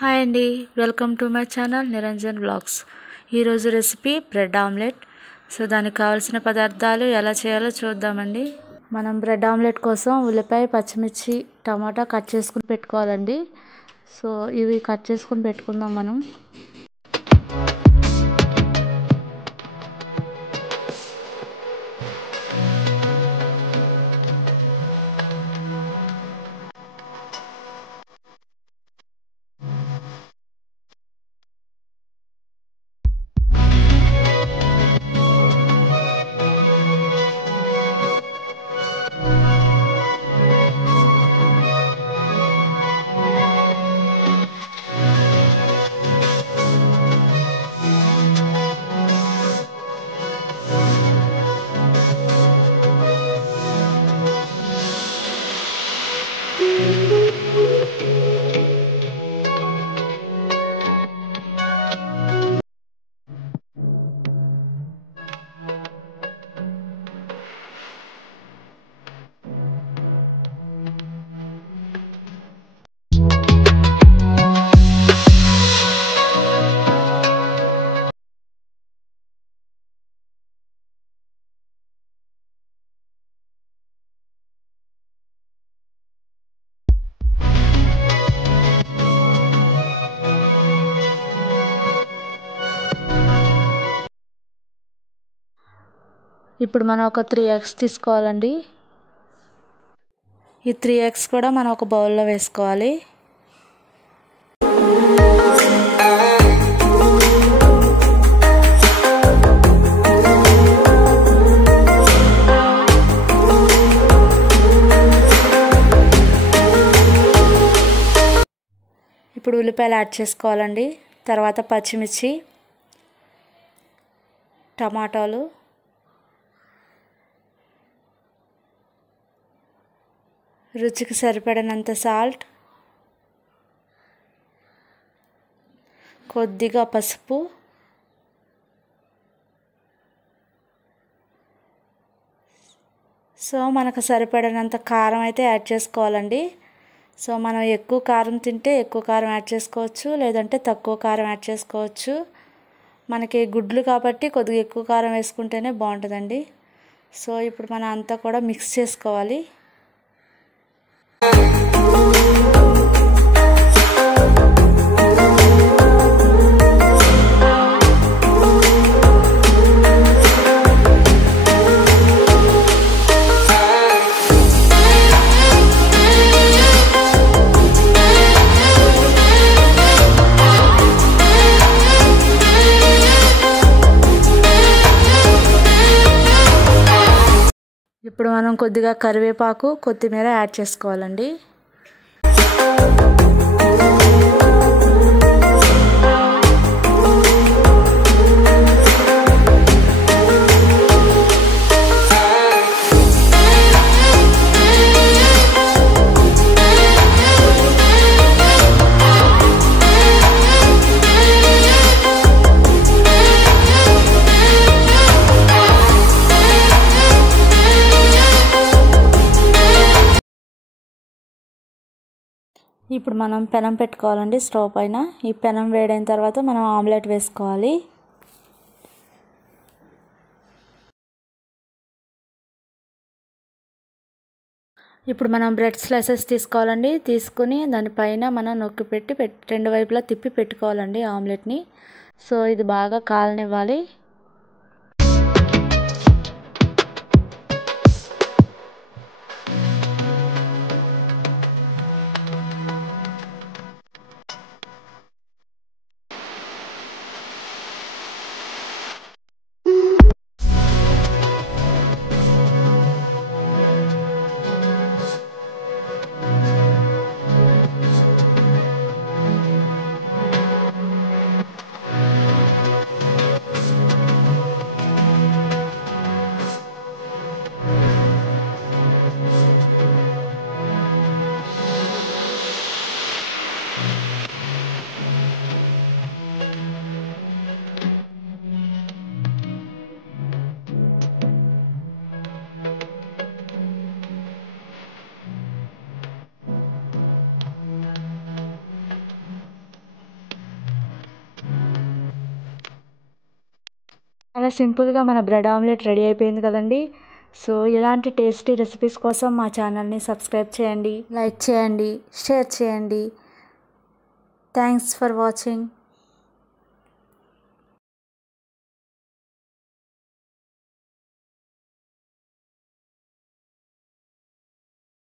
Hi అండి, welcome to my channel Niranjan vlogs. ఈరోజు recipe bread omelette. So దానికి కావాల్సిన పదార్థాలు ఎలా చేయాలో చూద్దామండి. మనం బ్రెడ్ ఆమ్లెట్ కోసం ఉల్లిపాయ, పచ్చిమిర్చి, టమాటా కట్ చేసుకుని పెట్టుకోవాలండి. సో ఇవి కట్ చేసుకుని పెట్టుకుందాం మనం. ఇప్పుడు మనం ఒక 3 eggs తీసుకోవాలండి. ఈ 3 eggs కూడా మనం ఒక బౌల్లో వేసుకోవాలి. ఇప్పుడు ఉల్లిపాయలు యాడ్ చేసుకోవాలండి. తర్వాత పచ్చిమిర్చి, టమాటాలు, రుచికి సరిపడినంత సాల్ట్, కొద్దిగా పసుపు, సో మనకు సరిపడినంత కారం అయితే యాడ్ చేసుకోవాలండి. సో మనం ఎక్కువ కారం తింటే ఎక్కువ కారం యాడ్ చేసుకోవచ్చు, లేదంటే తక్కువ కారం యాడ్ చేసుకోవచ్చు. మనకి గుడ్లు కాబట్టి కొద్దిగా ఎక్కువ కారం వేసుకుంటేనే బాగుంటుందండి. సో ఇప్పుడు మనం అంతా కూడా మిక్స్ చేసుకోవాలి. ఇప్పుడు మనం కొద్దిగా కరివేపాకు, కొత్తిమీర యాడ్ చేసుకోవాలండి. ఇప్పుడు మనం పెనం పెట్టుకోవాలండి స్టవ్ పైన. ఈ పెనం వేడైన తర్వాత మనం ఆమ్లెట్ వేసుకోవాలి. ఇప్పుడు మనం బ్రెడ్ స్లైసెస్ తీసుకోవాలండి. తీసుకుని దానిపైన మనం నొక్కి పెట్టి రెండు వైపులా తిప్పి పెట్టుకోవాలండి ఆమ్లెట్ని. సో ఇది బాగా కాలనివ్వాలి. చాలా సింపుల్గా మన బ్రెడ్ ఆమ్లెట్ రెడీ అయిపోయింది కదండి. సో ఇలాంటి టేస్టీ రెసిపీస్ కోసం మా ఛానల్ని సబ్స్క్రైబ్ చేయండి, లైక్ చేయండి, షేర్ చేయండి. Thanks for watching.